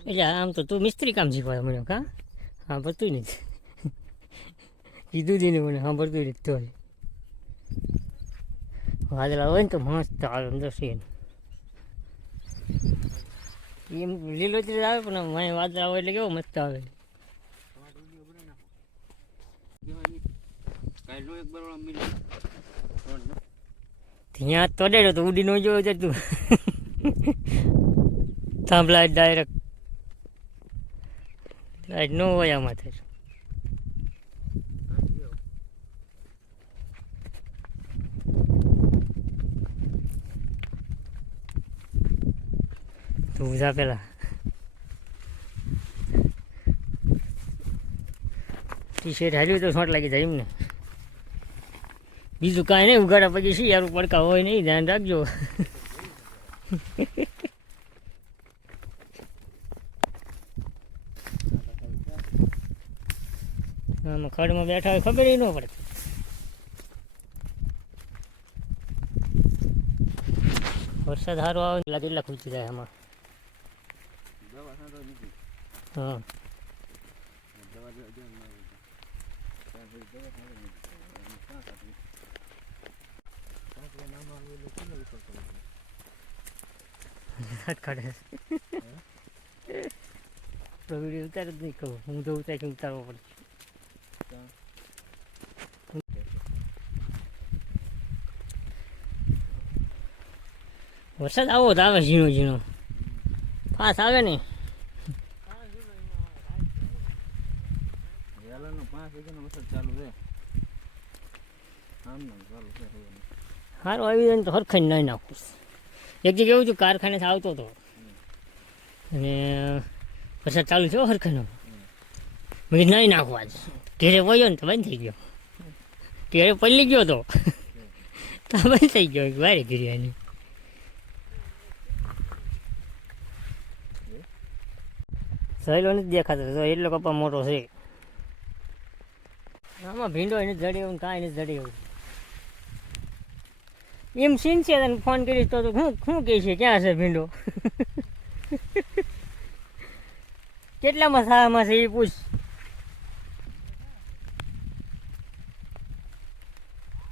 એટલે આમ તો તું મિસ્ત્રી કામ શીખવાડે મને કા સાંભળતું નથી કીધું જ નહીં મને સાંભળતું નથી તો વાદળા હોય ને તો મસ્ત આવે અંદર છે એમ લીલોતરી આવે પણ મને વાદળા હોય એટલે કેવો મસ્ત આવે ત્યાં તોડેલો તો ઉડી ન જોયો છે તું થાંભલા ડાયરેક્ટ લાઈટ ન હોય આમાં થાય તું જા પેલા ટી શર્ટ હાલ્યું તો શોર્ટ લાગી જાય એમને બીજું કાંઈ નહીં ઉગાડા પછી શિયાળું પડકા હોય નહીં ધ્યાન રાખજો આમાં ખડમાં બેઠા હોય ખબર ન પડે વરસાદ સારો આવે કેટલા ખૂચી જાય આમાં હા કાઢે તો વિડીયો ઉતાર જ નહીં કહું હું તો ઉતારી ઉતારવો પડશે વરસાદ આવો તો આવે ઝીણો ઝીણો ફાસ આવે ને સારું આવી જાય ને તો હરખાઈ નહીં નાખું એક જગ્યાએ એવું છું કારખાનેથી આવતો હતો અને વરસાદ ચાલુ થયો હરખાઈનો મેં નહીં નાખું આજ ઘેરે વયો ને તો બંધ થઈ ગયો ઘેરે પલ્લી ગયો તો બંધ થઈ ગયો વારે ઘેરી એની સહેલો નથી દેખાતો એટલો કપા મોટો છે આમાં ભીંડો એને જડે એવું કાંઈ નથી જડે એવું એમ સીન છે તને ફોન કરીશ તો શું કહે છે ક્યાં છે ભીંડો કેટલામાં સારામાં છે એ પૂછ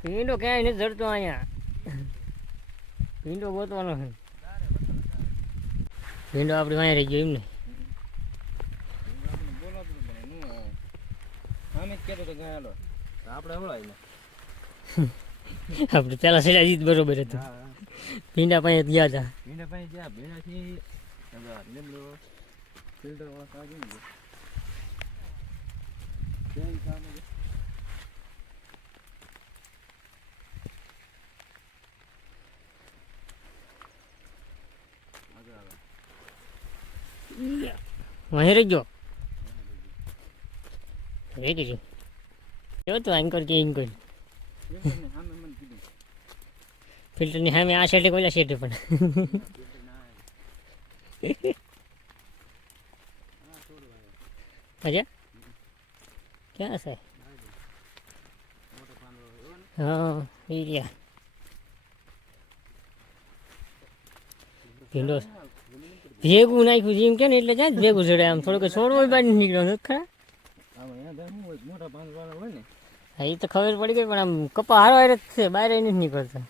ભીંડો ક્યાંય નથી જડતો અહીંયા ભીંડો ગોતવાનો છે ભીંડો આપણે વાંય રહી ગયો એમ ને આપણે પેલા સેલા જીત બરોબર હતું ભીંડા પાસે ગયા હતા વहीं રહી ગયો રહી ગયું એવો તો એન્કર કે એન્કર ફિલ્ટરની સામે આ શેઠે કોઈલા શેઠે પણ અચ્છા ક્યાં છે હા એ રહ્યા ભીંડો ભેગું નાખ્યું છે એમ કે ને એટલે જાય ભેગું ચડે આમ થોડુંક છોડવો બહાર નીકળ્યો ખરા હા એ તો ખબર પડી ગઈ પણ આમ કપા હારો હારે છે બહાર નથી નીકળતા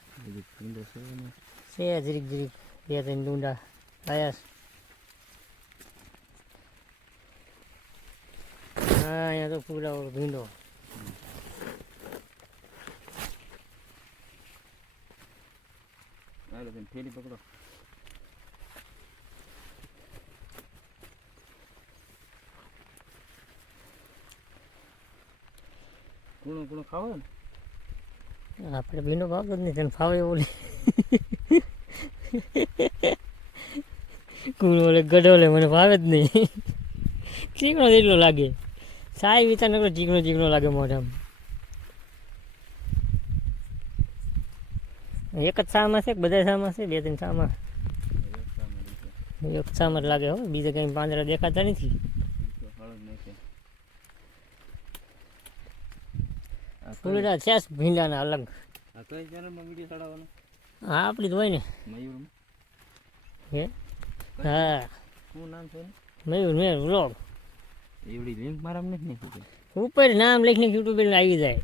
છે જરીક જરીક બે ત્રણ ડુંડા આયા હા અહીંયા તો પૂરા ભીંડો ફેરી પકડો કૂણું કૂણું ખાવો ને આપણે ભીંડો ભાવતો જ નહીં તને ફાવે એવું નહીં કૂણું ઓલે ગઢો લે મને ભાવે જ નહીં ચીકણો એટલો લાગે સાય વિચાર નકરો ચીકણો ચીકણો લાગે મોઢામાં એક જ સામાં છે બધા સામાં છે બે ત્રણ સામાં એક સામાં જ લાગે હો બીજા કંઈ પાંદડા દેખાતા નથી ફૂલડા છે ભીંડાના અલગ હા આપણી જ હોય ને હે હા શું નામ છે મયુર મેર વ્લોગ એવડી લિંક મારા નથી નાખી ઉપર નામ લખીને યુટ્યુબ આવી જાય.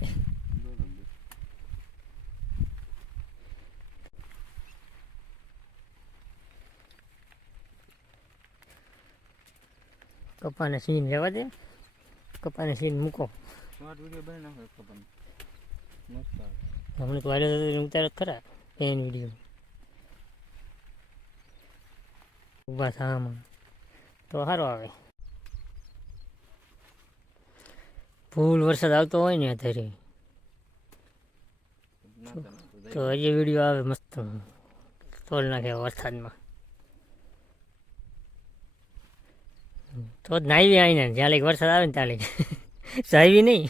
કપાને સીન રહેવા દે, કપાને સીન મૂકો. શોર્ટ વિડિયો બનાવી નાખો કપન મસ્ત આવે. હમણાં તો વાયરલ ઉતારે ખરા પેન વિડીયો ઊભા થામાં તો સારો આવે. ફૂલ વરસાદ આવતો હોય ને અત્યારે તો હજી વિડીયો આવે મસ્ત તોલ નાખે વરસાદમાં. તો જ નાહી આવીને જ્યાં લઈ વરસાદ આવે ને ત્યાં લઈ સાવી નહીં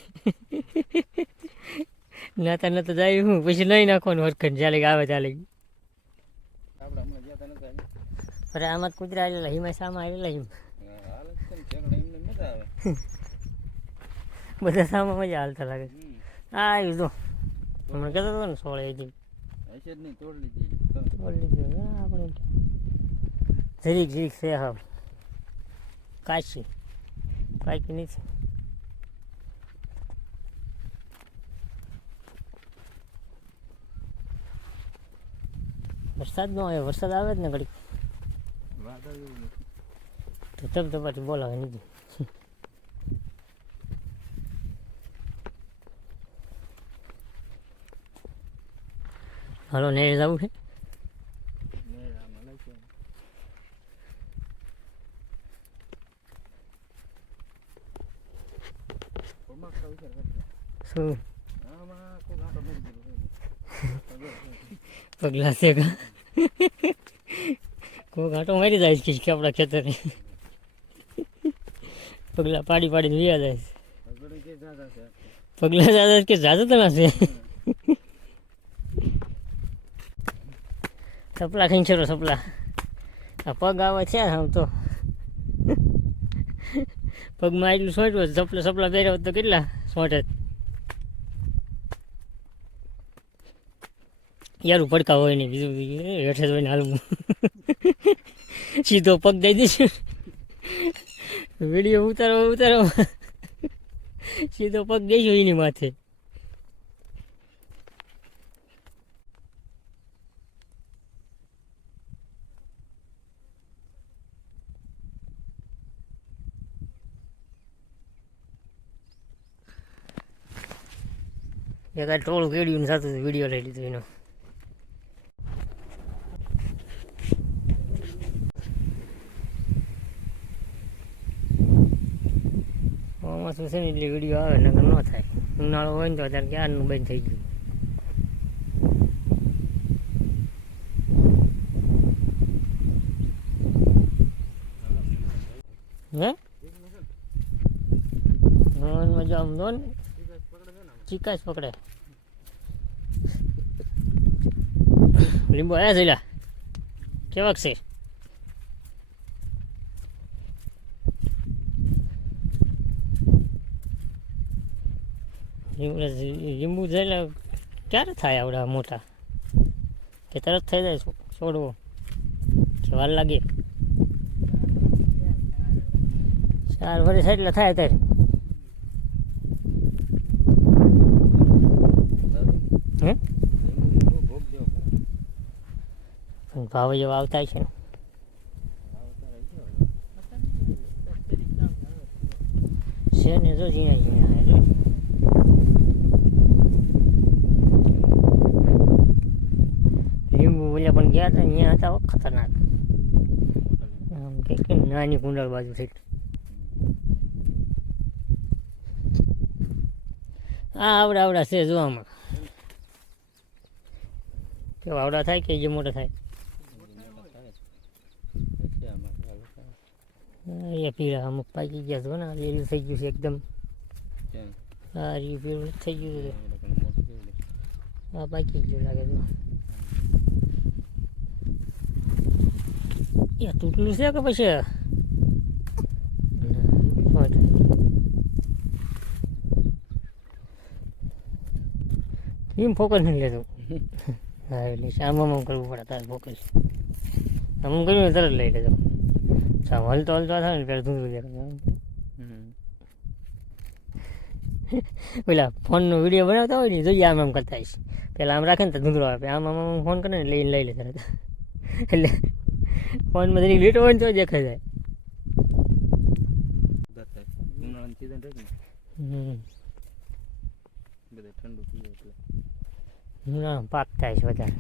નાતા નતા જાય હું પછી નહીં નાખવાનું વરખંડ જ્યાં લઈ આવે ત્યાં લઈ. અરે આમાં કુતરા આવેલા હિમા સામા આવેલા હિમ બધા સામા મજા હાલતા લાગે. હા આવ્યું તો હમણાં કહેતો હતો ને 16 હજી તોડ લીધું આપણે જરીક જરીક છે હા કાચી નથી. વરસાદ નો આવે, વરસાદ આવે જ ને ઘડીક તો તબ તો પાછી બોલાવે નહીં. હાલો નેર જવું છે. શું પગલા છે કોઈ ઘાટો મારી જાય કે આપણા ખેતરે પગલા પાડી પાડીને વ્યા જાય. પગલા દાદા કે જાદા તના છે સપલા ખેંચરો સપલા આ પગ આવે છે આમ તો પગમાં એટલું સોંટ્યું સપલા સપલા પહેર્યા તો કેટલા સોંટે યારું પડકા હોય ને બીજું હેઠે જ હોય ને હાલવું સીધો પગ દઈ દઈશું વિડીયો ઉતારો સીધો પગ દઈશું એની માથે. એકાદ ટોળું કેળ્યું ને થતું વિડીયો લઈ લીધું એનો. ચોમાસું છે ને એટલે વિડીયો આવે ને ન થાય. ઉનાળો હોય ને તો અત્યારે ક્યારનું બંધ થઈ ગયું. હે મજા આમ દો ને ચીકાશ પકડે. લીંબુ આવ્યા જઈલા કેવાક છે. લીંબુ જઈલા ક્યારે થાય આવડા મોટા કે તરત થઈ જાય છોડવો કે વાર લાગે. 4 વર્ષ એટલે થાય ત્યારે ભાવ જેવા આવતા છે ને છે ને તો ઝીણા ઝીણા લીંબુ બોલ્યા પણ ગયા હતા અહીંયા હતા ખતરનાક આમ કે નાની કુંડાળ બાજુ થઈ. હા આવડા છે જોવામાં કેવા આવડા થાય કે જે મોટા થાય. અહીંયા પીળા અમુક પાકી ગયા છો ને લીલું થઈ ગયું છે એકદમ. હા રીયું પીળું થઈ ગયું છે. હા પાકી ગયું લાગે છે. એ તૂટલું છે કે પછી એમ ફોકસ નથી લેતું. હા એટલે આમ કરવું પડે તારે ફોકસ આમ કર્યું ને તરત લઈ લેજો. હલતો થાય ને પેલા ધૂંધળું દેખાય. હમ. પેલા ફોનનો વિડીયો બનાવતા હોય ને જોઈએ આમ કરતા હશે. પેલા આમ રાખે ને તો ધૂંધળો આવે, આમ ફોન કરે ને લઈ લે તરત. એટલે ફોનમાં જરી લીટો હોય ને તો દેખાઈ જાય. ઉનાળાની સીઝન રહે ને બધા ઠંડુ થઈ જાય એટલે ના પાક થાય છે વધારે.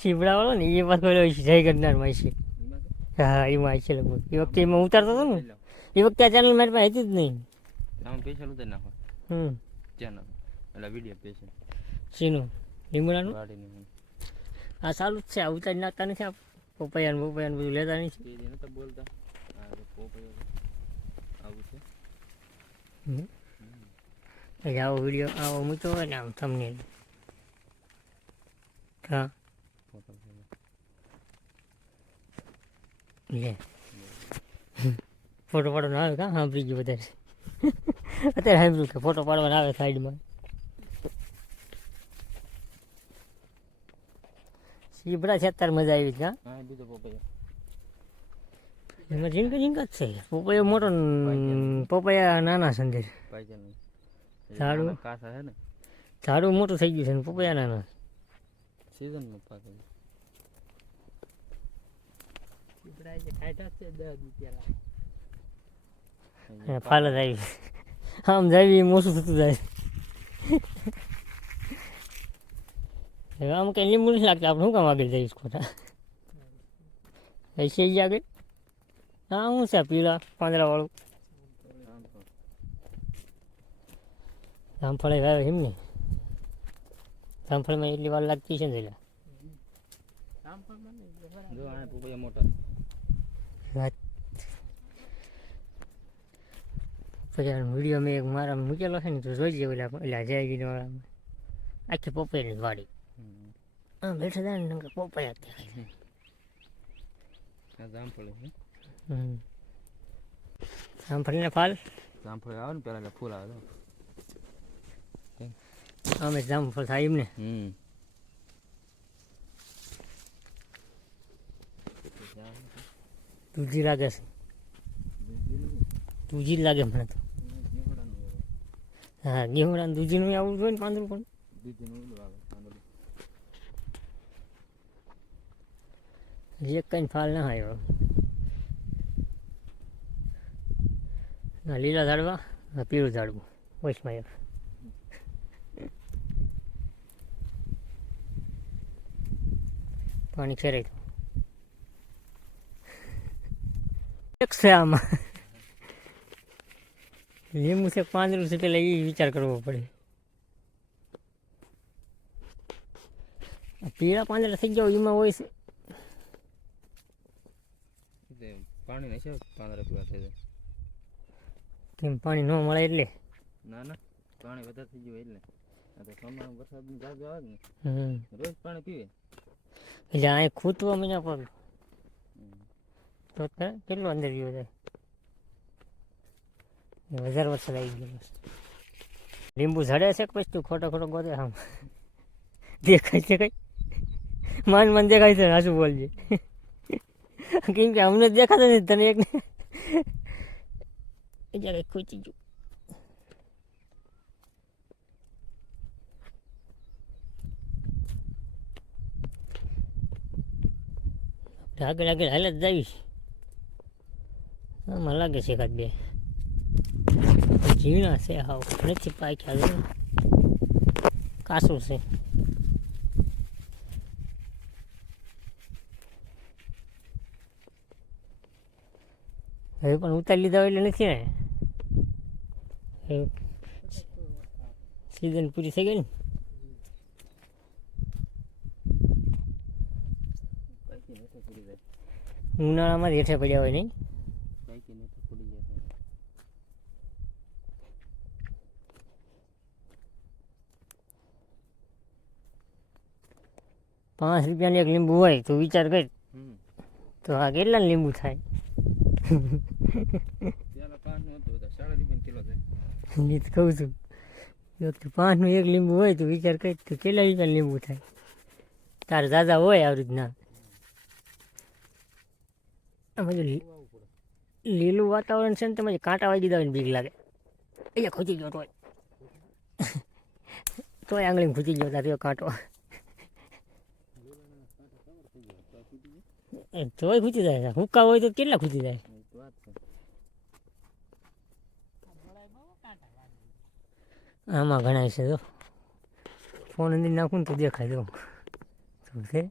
શીપડા વાળો ને એ પાછો જય ગરનારમાં છે. હા એમાં છે લગભગ. એ વખતે એમાં ઉતારતો હતો ને, એ વખતે આ ચેનલ મારી પાસે હતી જ નહીં. આમ પૈસા ઉતારી નાખો ચેનલ એટલે વિડીયો પૈસા શીનું લીમડાનું વાડીનું આ સારું જ છે. આ ઉતારી નાખતા નથી. આ પોપૈયાનું બધું લેતા નહીં છે. તે નતા બોલતા આ પોપૈયો આવું છે. પછી આવો વિડીયો આવો મૂક્યો હોય ને આમ થંબનેલ. હા લે ફોટો પાડવાનો આવે કાં સાંભળી ગયું વધારે. અત્યારે સાંભળ્યું કે ફોટો પાડવાનો આવે સાઈડમાં. શીપડા છે અત્યારે મજા આવી કાં. હા બીજો પોપૈયો એમાં ઝીંકા જ છે. પોપૈયો મોટો પોપૈયા નાના સંદેર. પાયજાનું ઝાડું કાસા છે ને ઝાડું મોટું થઈ ગયું છે ને પોપૈયા નાના. સીઝનમાં પાકે ફાલ જ આવી આમ જાવી મોસું થતું જાય. આમ કંઈ લીંબુ નથી લાગતું. આપણે શું કામ આગળ જઈશ ખોટા એસી જ આગળ. હા શું છે પીળા પાંદડાવાળું જામફળ આવે એમ ને. જામફળમાં એટલી વાર લાગતી છે ને એટલે જો આ પોપૈયા મોટા પછી વિડીયો મેં મારા મૂકેલો છે ને તો જોઈ જાય. એટલે જયગીરી વાળામાં આખી પોપૈયાની વાડી. હા બેઠા જાય ને પોપૈયા જ દેખાય છે. આ જામફળ છે. જામફળીના ફાલ જામફળ આવે ને પેલા ફૂલ આવે અમે જામફળ થાય એમને. દૂધી લાગે છે. દૂધી જ લાગે મને તો. હા ગેહુડા દૂધીનું આવું જોઈએ ને પાંદડું પણ. એક કઈ ફાલ ના આવ્યો. ના લીલા ઝાડવા પીળું ઝાડવું વચમાં એક. પાણી ખેરાય તો એક છે આમાં. લીંબુ છે પાંદડું છે પેલા એ વિચાર કરવો પડે. પીળા પાંદડા થઈ ગયા એમાં હોય છે. પાણી નહીં છે પાંદડા પીવા થઈ જાય. તેમ પાણી ન મળે એટલે ના ના પાણી વધારે થઈ ગયું એટલે ચોમાસા વરસાદની જાગ આવે ને રોજ પાણી પીવે. એટલે આ ખૂટવા મહિના પગ તો કેટલું અંદર ગયો જાય. વધારે વરસાદ આવી ગયો. લીંબુ ઝડે છે કે પછી તું ખોટો ગોતે આમ દેખાય છે કઈ માન દેખાય છે. હાચું બોલજે કેમ કે અમને દેખાતો નથી તને એક જયારે ખૂચી ગયું. આગળ હાલ જ જાવીશ. આમાં લાગે છે એકાદ બે ઝીણા છે. હાવ નથી પાક્યા કાસું છે. હવે પણ ઉતારી લીધા હોય એટલે નથી ને. સિઝન પૂરી થઈ ગઈ ને. ઉનાળામાં હેઠે પડ્યા હોય નહીં. ₹5 એક લીંબુ હોય તો વિચાર કર તો આ કેટલા લીંબુ થાય. એ તો કહું છું ₹5 એક લીંબુ હોય તો વિચાર કર તો કેટલા રૂપિયા લીંબુ થાય. તારે દાદા હોય આવી રીતના. આમાં જો લીલું વાતાવરણ છે ને તમે કાંટા વાગી દીધા હોય ને બીક લાગે. અહીંયા ખૂચી ગયો તોય આંગળીમાં ખૂચી ગયો તારો કાંટો. તોય ખૂચી જાય. હુક્કા હોય તો કેટલા ખૂચી જાય. એ તો વાત છે. આમાં ઘણા છે જો ફોન અંદર નાખું ને તો દેખાય દો છે.